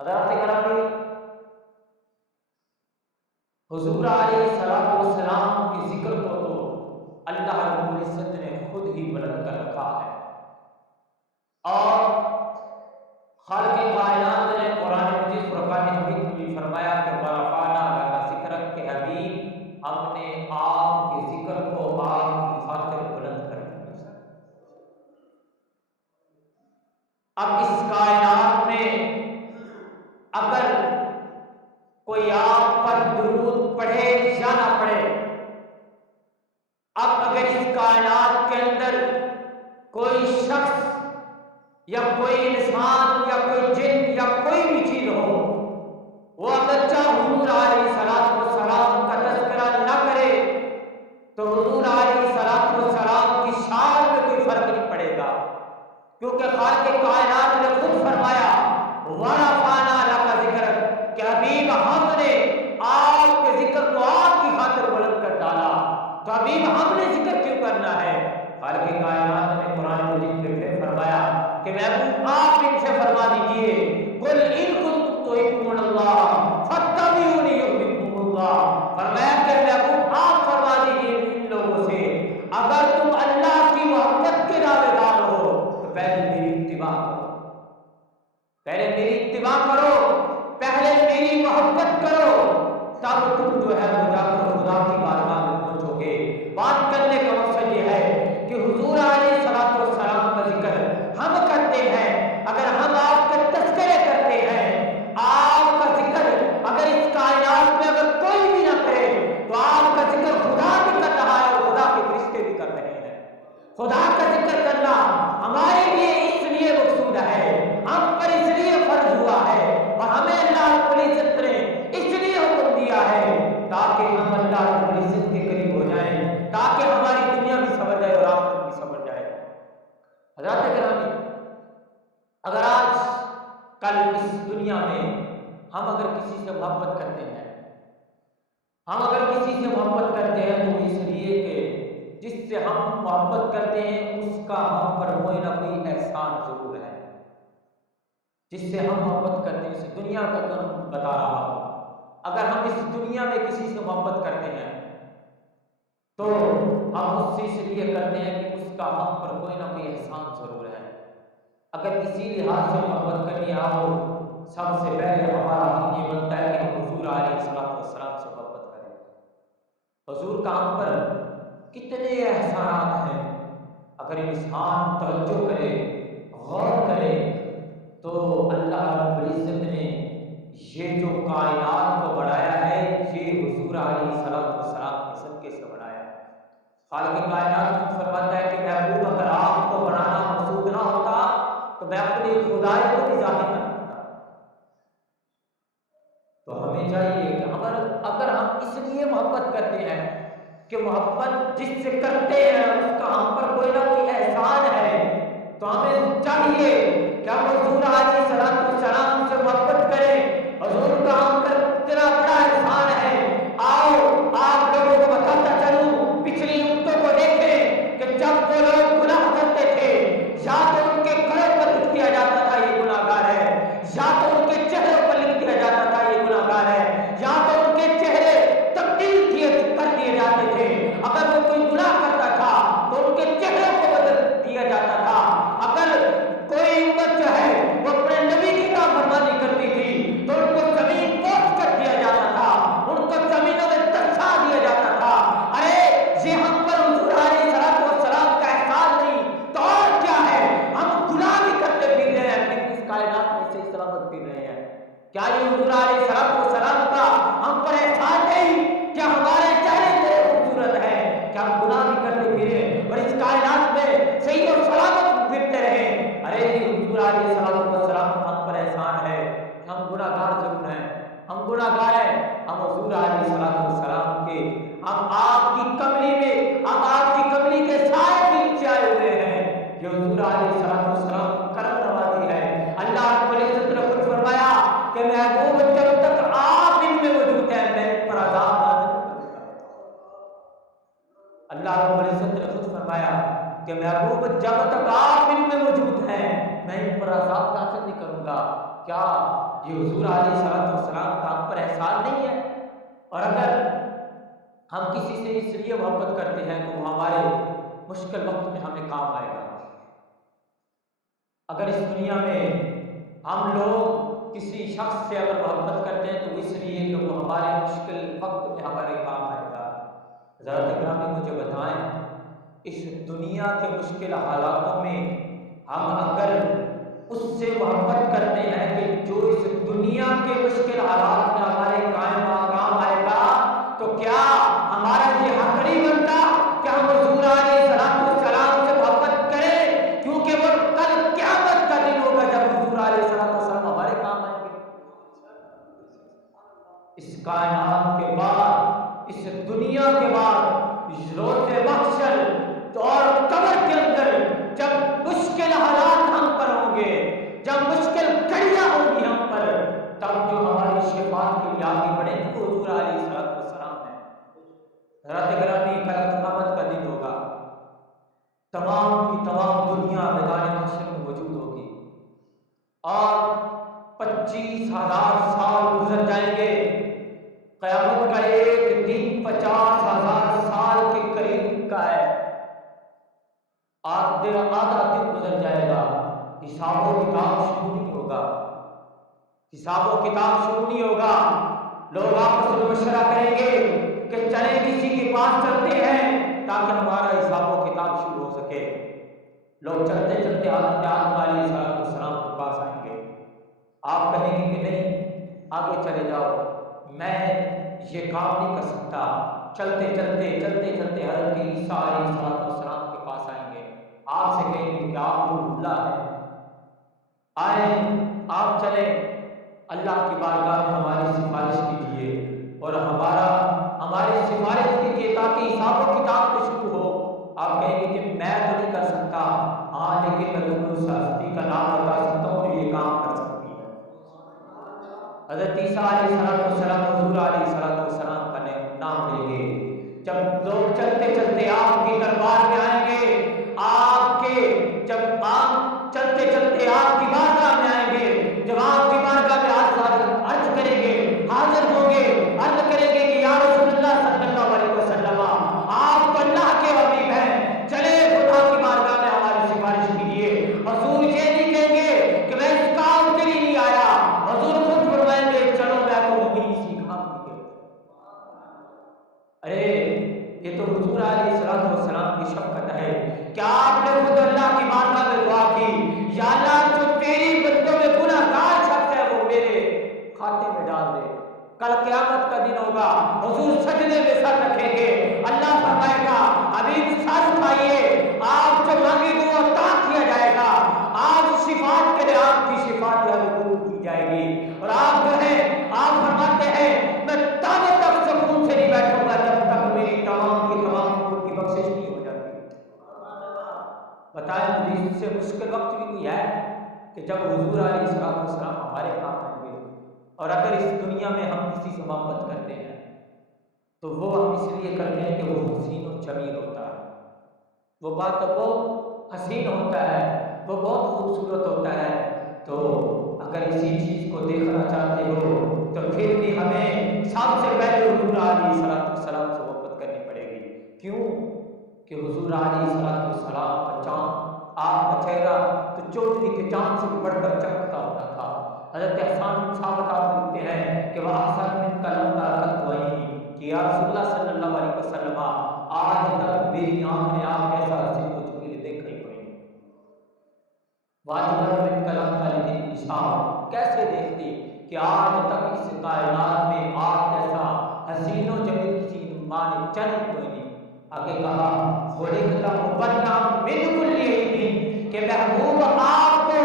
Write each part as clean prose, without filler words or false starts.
حضرات گرامی، حضور علیہ الصلوۃ والسلام کے ذکر کو تو اللہ رب العزت نے خود ہی بلند کر رکھا ہے، اور خالق کائنات نے قرآن مجید فرقان حمید میں بھی فرمایا کہ ورفعنا لک ذکرک، کہ حبیب ہم نے آپ کے ذکر کو آپ کی خاطر بلند کر دیا۔ اب اس کائنات میں اگر کوئی آپ پر درود پڑھے یا نہ پڑھے، اب اگر اس کائنات کے اندر کوئی شخص یا کوئی انسان یا کوئی جن یا کوئی بھی چیز ہو، وہ اگرچہ حضور علیہ الصلوۃ والسلام کا تذکرہ نہ کرے تو حضور علیہ الصلوۃ والسلام کی شان میں کوئی فرق نہیں پڑے گا، کیونکہ خالق کائنات نے خود فرمایا ورفعنا لک ذکرک، کہ حبیب ہم نے آپ کے ذکر کو آپ کی خاطر بلند کر ڈالا۔ تو حبیب ہم نے ذکر کیوں کرنا ہے؟ خالق کائنات نے قرآن مجید میں پھر فرمایا کہ محبوب آپ ان سے فرما دیجئے قل ان کنتم تحبون اللہ فاتبعونی یحببکم اللہ، فرمایا کہ محبوب آپ فرما دیجئے ان لوگوں سے اگر تم اللہ کی محبت کے دعوے دار ہو تو پہلے میری اتباع کرو، پہلے میری اتباع کرو، پہلے میری محبت کرو، تب تم جو ہے وہ جا کر خدا کی بارگاہ میں پہنچو گے۔ بات کرنے کا مقصد یہ ہے کہ حضور علیہ الصلوۃ والسلام کا ذکر ہم کرتے ہیں، اگر ہم آپ کے تذکرے کرتے ہیں، آپ کا ذکر اگر اس کائنات میں اگر کوئی بھی نہ کرے تو آپ کا ذکر خدا بھی کر رہا ہے اور خدا کے فرشتے بھی کر رہے ہیں۔ خدا کا ذکر کرنا ہمارے لیے اس لیے مقصود ہے، ہم پر اس لیے فرض ہوا ہے، اور ہمیں اللہ رب العزت نے اس لیے حکم دیا ہے تاکہ ہم اللہ رب العزت کے قریب ہو جائیں، تاکہ ہماری دنیا بھی سمجھ جائے اور آخرت بھی سمجھ جائے۔ حضرات گرامی، اگر آج کل اس دنیا میں ہم اگر کسی سے محبت کرتے ہیں، ہم اگر کسی سے محبت کرتے ہیں تو اس لیے کہ جس سے ہم محبت کرتے ہیں اس کا ہم پر کوئی نہ کوئی احسان ضرور ہے، جس سے ہم محبت کرتے ہیں، اس دنیا کا تو بتا رہا ہوں، اگر ہم اس دنیا میں کسی سے محبت کرتے ہیں تو ہم اس سے اس لیے کرتے ہیں کہ اس کا ہم پر کوئی نہ کوئی احسان ضرور ہے۔ اگر اسی لحاظ سے محبت کرنی ہو، سب سے پہلے ہمارا حق یہ بنتا ہے کہ ہم حضور علیہ الصلوۃ والسلام سے محبت کریں۔ حضور کا ہم پر کتنے احسانات ہیں، اگر انسان توجہ کرے، غور کرے تو اللہ رب العزت نے یہ جو کائنات کو بنایا ہے یہ حضور علیہ الصلوۃ والسلام کے صدقے سے بنایا ہے۔ خالق کائنات خود فرماتا ہے کہ محبوب اگر آپ کو بنانا مقصود نہ ہوتا تو میں اپنی خدائی کو بھی ظاہر نہ کرتا۔ تو ہمیں چاہیے کہ اگر ہم اس لیے محبت کرتے ہیں کہ محبت جس سے کرتے ہیں اس کا ہم پر کوئی نہ کوئی احسان ہے، تو ہمیں چاہیے کہ ہم حضور علیہ الصلوۃ والسلام سے محبت کریں۔ حضور کا ہم پر اتنا بڑا احسان ہے، آؤ آپ لوگوں کو بتاتا چلوں، پچھلی امتوں کو دیکھیں کہ جب وہ لوگ گناہ کرتے تھے یا تو ان کے گھروں پر لکھ دیا جاتا تھا یہ گناہ گار ہے، یا تو ان کے چہروں پر لکھ دیا جاتا تھا یہ گناہ گار ہے، یا تو ان کے چہرے تبدیل کر دیے جاتے تھے، اگر وہ کوئی گناہ کرتا تھا تو ان کے چہروں کو بدل دیا جاتا تھا، اگر کوئی امت جو ہے وہ اپنے نبی کی نافرمانی کرتی تھی تو ان کو زمین پوچھ کر دیا جاتا تھا، ان کو زمینوں میں ترسا دیا جاتا تھا۔ ارے یہ ہم پر حضور علیہ الصلوۃ والسلام کا احسان نہیں تو اور کیا ہے؟ ہم گناہ بھی کرتے پھر رہے ہیں لیکن اس کائنات میں صحیح سلامت پھر رہے ہیں۔ کیا یہ حضور علیہ الصلوۃ والسلام کا ہم پر احسان نہیں؟ کیا ہمارے چہرے اتنے خوبصورت ہیں کہ ہم گناہ بھی کرتے پھرے اور اس کائنات میں صحیح اور سلامت پھرتے رہے؟ ارے یہ حضور علیہ الصلوۃ والسلام کا ہم پر احسان ہے کہ ہم گناہ گار ضرور ہیں، ہم گناہ گار ہیں، ہم حضور علیہ الصلوۃ والسلام کے ہم آپ کی کملی میں، ہم آپ کی کملی کے سائے کے نیچے آئے ہوئے ہیں۔ یہ حضور علیہ الصلوۃ والسلام کی کرم نوازی ہے۔ اللہ رب العزت نے خود فرمایا کہ محبوب جب تک آپ ان میں موجود ہیں میں ان پر عذاب نازل نہیں کروں گا۔ اللہ رب العزت نے خود فرمایا کہ محبوب جب تک آپ ان میں موجود ہیں میں ان پر عذاب نازل نہیں کروں گا۔ کیا یہ حضور علیہ السلام کا ہم پر احسان نہیں ہے؟ اور اگر ہم کسی سے اس لیے محبت کرتے ہیں تو وہ ہمارے مشکل وقت میں ہمیں کام آئے گا۔ اگر اس دنیا میں ہم لوگ کسی شخص سے اگر محبت کرتے ہیں تو اس لیے کہ وہ ہمارے مشکل وقت میں ہمارے کام آئے گا۔ حضرت گرامی مجھے بتائیں، اس دنیا کے مشکل حالاتوں میں ہم اگر اس سے محبت کرتے ہیں کہ جو اس دنیا کے مشکل حالات میں ہمارے کام آئے گا، تو کیا ہمارا یہ حق نہیں بنتا کہ ہم حضور علیہ السلام سے محبت کریں؟ کیونکہ وہ کل قیامت کا دن ہوگا جب حضور علیہ السلام ہمارے کام آئیں گے۔ اس کائنات کے بعد، اس دنیا کے بعد، روز محشر اور قبر کے اندر جب مشکل حالات ہم پر ہوں گے، جب مشکل گھڑیاں ہوں گی ہم پر، تب جو ہماری شفاعت کے لیے آگے بڑھیں گے وہ حضور علیہ السلام ہے۔ حضرت گرامی کل قیامت کا دن ہوگا، تمام کی تمام دنیا میدان محشر میں موجود ہوگی اور 25,000 سال گزر جائیں گے۔ قیامت کا ایک دن 50,000 سال کے قریب کا ہے۔ آدھا دن گزر جائے گا، حساب و کتاب شروع نہیں ہوگا، حساب و کتاب شروع نہیں ہوگا۔ لوگ آپس میں مشورہ کریں گے کہ چلیں کسی کے پاس چلتے ہیں تاکہ ہمارا حساب و کتاب شروع ہو سکے۔ لوگ چلتے چلتے حضرت آدم علیہ السلام کے پاس آئیں گے۔ آپ کہیں گے کہ نہیں، آگے چلے جاؤ، میں یہ کام نہیں کر سکتا۔ چلتے چلتے حضرت عیسیٰ علیہ السلام کے پاس آئیں گے، آپ سے کہیں گے کہ آپ روح اللہ ہے، آئیں آپ چلیں اللہ کی بارگاہ میں ہماری سفارش کیجیے اور ہماری سفارش کیجیے تاکہ حساب و کتاب تو شروع ہو۔ آپ کہیں گے کہ میں تو نہیں کر سکتا، ہاں لیکن میں تمہیں اس ہستی کا نام بتا سکتا ہوں جو یہ کام کر سکتی ہے۔ حضرت عیسیٰ علیہ السلام حضور علیہ السلام کا نام لیں گے۔ جب لوگ چلتے چلتے آپ کی دربار میں آئیں گے، جب آپ چلتے چلتے آپ کی بارگاہ میں آئیں گے، جب آپ کی بارگاہ میں عرض کریں گے، حاضر ہوں گے، عرض کریں گے کہ یا رسول اللہ صلی اللہ علیہ وسلم، آپ تو اللہ کے حبیب ہیں، چلے خدا کی بارگاہ میں ہماری سفارش کیجیے۔ حضور یہ نہیں کہیں گے کہ میں اس کام کے لیے نہیں آیا، حضور خود فرمائیں گے چلو میں تو وہی سیکھا۔ ارے یہ تو حضور علیہ السلام کی شفقت ہے۔ کیا آپ نے خود اللہ کی بارگاہ میں دعا کی، یا اللہ جو تیری بندوں میں گناہ گار شخص ہے وہ میرے کھاتے میں ڈال دے؟ کل قیامت کا دن ہوگا، حضور سجدے میں سر رکھیں گے، اللہ فرمائے گا حبیب سر اٹھائیے، آپ جو مانگے گے وہ عطا کیا جائے گا، آج شفاعت کے لیے آپ کی شفاعت قبول کی جائے گی۔ اور آپ جو ہے آپ فرماتے ہیں میں تب تک سکون سے نہیں بیٹھوں گا جب تک میری تمام کی تمام کی بخشش نہیں ہو جاتی۔ بتائیں مجھے اس سے مشکل وقت بھی کوئی ہے کہ جب حضور علیہ السلام ہمارے کام آئیں گے؟ اور اگر اس دنیا میں ہم کسی سے محبت کرتے ہیں تو وہ ہم اس لیے کرتے ہیں کہ وہ حسین و جمیل ہوتا ہے، وہ بات بہت حسین ہوتا ہے، وہ بہت خوبصورت ہوتا ہے۔ تو اگر اسی چیز کو دیکھنا چاہتے ہو تو پھر بھی ہمیں سب سے پہلے حضور علیہ السلام سے محبت کرنی پڑے گی۔ کیوں کہ حضور علیہ السلام کا چاند، آپ کا چہرہ تو چودھری کے چاند سے بھی بڑھ کر چمکتا ہوتا تھا۔ حضرت حسان بن ثابت آپ لکھتے ہیں کہ وہ احسن من قلم کا رکھت وہی کہ یا رسول اللہ صلی اللہ علیہ وسلم آج تک میری آنکھ نے آپ جیسا حسین و جمیل دیکھا ہی کوئی نہیں۔ واجب من قلم کا لدن نشاب، کیسے دیکھتی کہ آج تک اس کائنات میں آپ جیسا حسین و جمیل کسی ماں نے چند کوئی نہیں۔ آگے کہا خلقت مبرأ من کل عیب، کہ محبوب آپ کو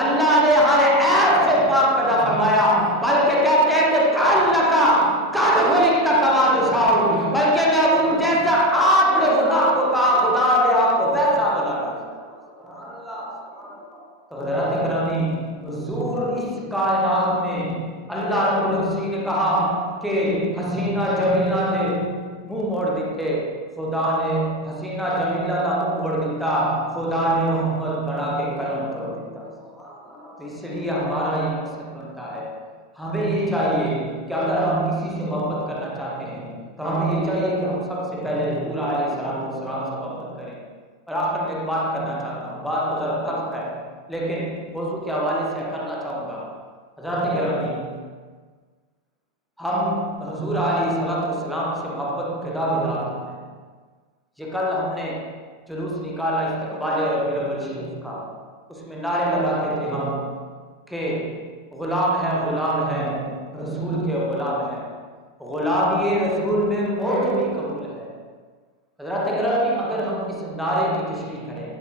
اللہ نے ہر عیب سے پاک پیدا فرمایا، بلکہ کہتے ہیں کہ کأنک قد خلقت کما تشاء، بلکہ محبوب جیسا آپ نے خدا کو کہا خدا نے آپ کو ویسا بنایا۔ تو حضرات گرامی حضور اس کائنات میں اللہ رب العزت نے کہا کہ حسینہ جمیلہ نے منہ موڑ دیتے، خدا نے حسینہ جمیلہ کا منہ موڑ دیتا، خدا نے محمد بنا کے قلم توڑ دیتا۔ تو اس لیے ہمارا یہ مقصد بنتا ہے ہمیں یہ چاہیے کہ اگر ہم کسی سے محبت کرنا چاہتے ہیں تو ہمیں یہ چاہیے کہ ہم سب سے پہلے حضور علیہ السلام سے محبت کریں۔ اور آخر میں ایک بات کرنا چاہتا ہوں، بات تو ذرا تخت ہے لیکن موضوع کے حوالے سے کرنا چاہوں گا۔ حضرات گرامی، ہم حضور علیہ السلام سے محبت کے دعویدار ہیں۔ یہ کل ہم نے جلوس نکالا استقبال ربیع الاول شریف کا، اس میں نعرے لگاتے تھے ہم کہ غلام ہے رسول کے غلام ہے، غلامی رسول میں موت بھی قبول ہے۔ حضرات گرامی، اگر ہم اس نعرے کی تشریح کریں،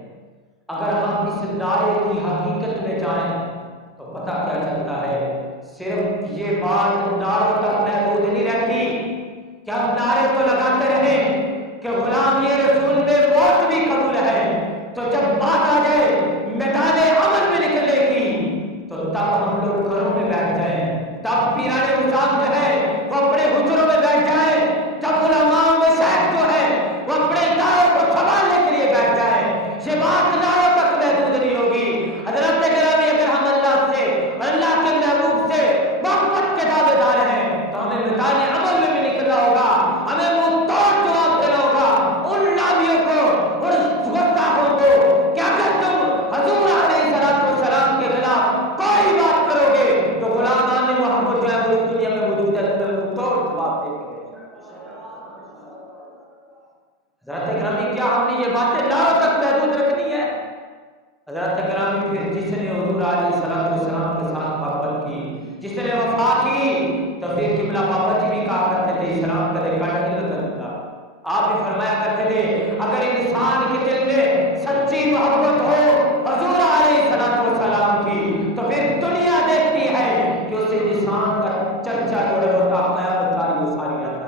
اگر ہم اس نعرے کی حقیقت میں جائیں تو پتہ کیا چلتا ہے، صرف یہ بات نعروں تک محدود نہیں رہتی کہ ہم نعرے تو لگاتے رہیں کہ غلام یہ رسول میں موت بھی قبول ہے، تو جب بات آ جائے میدان عمل میں نکلے گی تو تب ہم لوگ گھروں میں بیٹھ جائیں، تب پیرانے نظام جو ہے وہ اپنے حجروں میں بیٹھ جائیں، جب علماء و شیخ جو ہے وہ اپنے اداروں کو سنبھالنے کے لیے بیٹھ جائیں۔ یہ بات نعروں تک محدود نہیں ہوگی۔ حضرت گرامی، اگر ہم اللہ سے، اللہ کے محبوب سے محبت کے دعوے دار ہیں تو ہمیں میدان عمل میں بھی نکلنا ہوگا، ہمیں منہ توڑ جواب دینا ہوگا ان لامیوں کو، ان گستاخوں کو کہ اگر تم حضور علیہ السلام کے خلاف کوئی بات کرو گے تو غلامان محمد جو ہے وہ اس دنیا میں موجود ہے، تمہیں منہ توڑ جواب دیں گے۔ حضرت گرامی، کیا ہم نے یہ باتیں نعروں تک محدود رکھنی ہے؟ حضرت گرامی، پھر جس نے حضور علیہ السلام کے ساتھ محبت کی، جس نے وفا کی، تو پھر قبلہ بابا جی بھی کہا کرتے تھے اسلام کا دیکھا نہیں لگتا۔ آپ بھی فرمایا کرتے تھے اگر انسان کے دل میں سچی محبت ہو حضور علیہ السلام کی تو پھر دنیا دیکھتی ہے کہ اس انسان کا چرچا جو ہے وہ قیامت تک وہ ساری رہتا ہے۔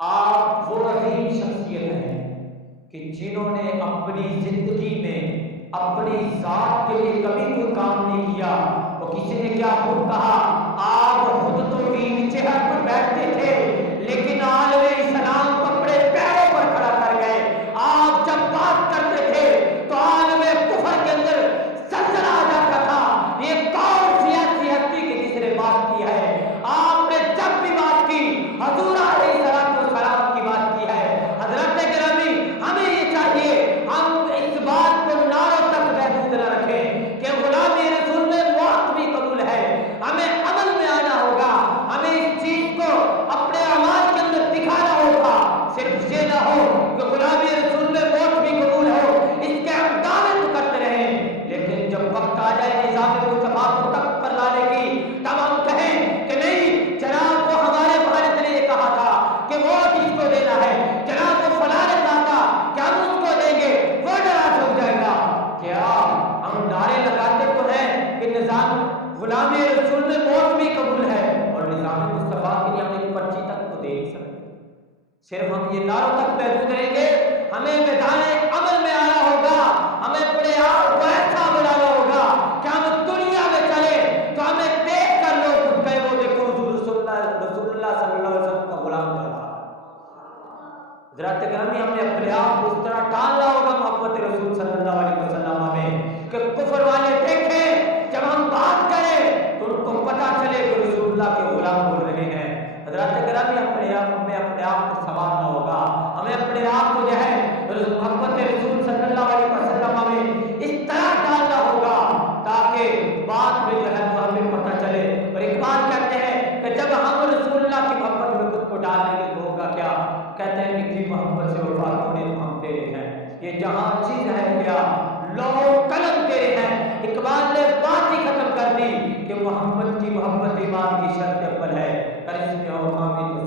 آپ وہ عظیم شخصیت ہیں کہ جنہوں نے اپنی زندگی میں اپنی ذات کے لیے کبھی کوئی کام نہیں کیا۔ وہ کسی نے کیا خود کہا، آپ خود تو بھی چہر پر بیٹھتے تھے لیکن عالم اسلام کو اپنے پیروں پر کھڑا کر گئے۔ آپ جب بات کرتے تھے تو عالم کفر کے اندر زلزلہ آ جاتا تھا، یہ کون سی ایسی ہستی کی جس نے بات کی ہے؟ آپ نے جب بھی بات کی حضور علیہ السلام کی بات کی ہے۔ حضرت گرامی، ہمیں یہ چاہیے ہم اس بات کو نعروں تک محدود نہ رکھیں کہ غلامی رسول میں موت بھی قبول ہے۔ ہمیں عمل میں آنا ہوگا، ہمیں اس چیز کو اپنے اعمال کے اندر دکھانا ہوگا۔ صرف یہ نہ ہو کہ غلامی رسول میں موت بھی قبول ہو، اس کے ہم دعوے تو کرتے رہیں، لیکن جب وقت آ جائے نظام مصطفیٰ کو تخت پر لانے کی تب ہم کہیں کہ نہیں جناب وہ ہمارے والد نے یہ کہا تھا کہ وہ کس کو دینا ہے، جناب وہ فلاں نے کہا تھا کہ ہم اس کو دیں گے، وہ ناراض ہو جائے گا۔ کیا ہم نعرے لگاتے تو ہیں کہ نظام غلامی رسول میں موت بھی قبول ہے اور نظام مصطفیٰ کے لیے ہم ایک پرچی تک تو دے نہیں سکتے؟ صرف ہم یہ نعروں تک محدود رہیں گے، ہمیں میدان عمل میں آنا ہوگا، ہمیں اپنے آپ کو ایسا بنانا ہوگا کہ ہم دنیا میں چلے تو ہمیں دیکھ کر لوگ خود کہے وہ دیکھو رسول اللہ صلی اللہ علیہ وسلم کا غلام کر رہا ہے۔ حضرات گرامی، ہم نے اپنے آپ کو اس طرح ڈالنا ہوگا محبت رسول صلی اللہ علیہ وسلم میں کہ کفر والے دیکھیں جب ہم بات کریں تو ان کو پتا چلے کہ رسول اللہ کے غلام بول رہے ہیں۔ حضرات گرامی، ہمیں اپنے آپ کو سنبھالنا ہوگا، ہمیں اپنے آپ کو جو ہے محبت رسول صلی اللہ علیہ وسلم میں اس طرح ڈالنا ہوگا تاکہ بعد میں جو ہے وہ ہمیں پتہ چلے۔ اور ایک بات کہتے ہیں کہ جب ہم رسول اللہ کی محبت میں خود کو ڈالیں گے تو ہوگا کیا؟ کہتے ہیں کہ کی محبت سے وفا ہونے تو ہم تیرے ہیں، یہ جہاں چیز ہے کیا لوگ قلم تیرے ہیں۔ اقبال نے بات ہی ختم کر دی کہ محمد کی محبت ایمان کی شرط اول ہے، کرشمے ہو حامد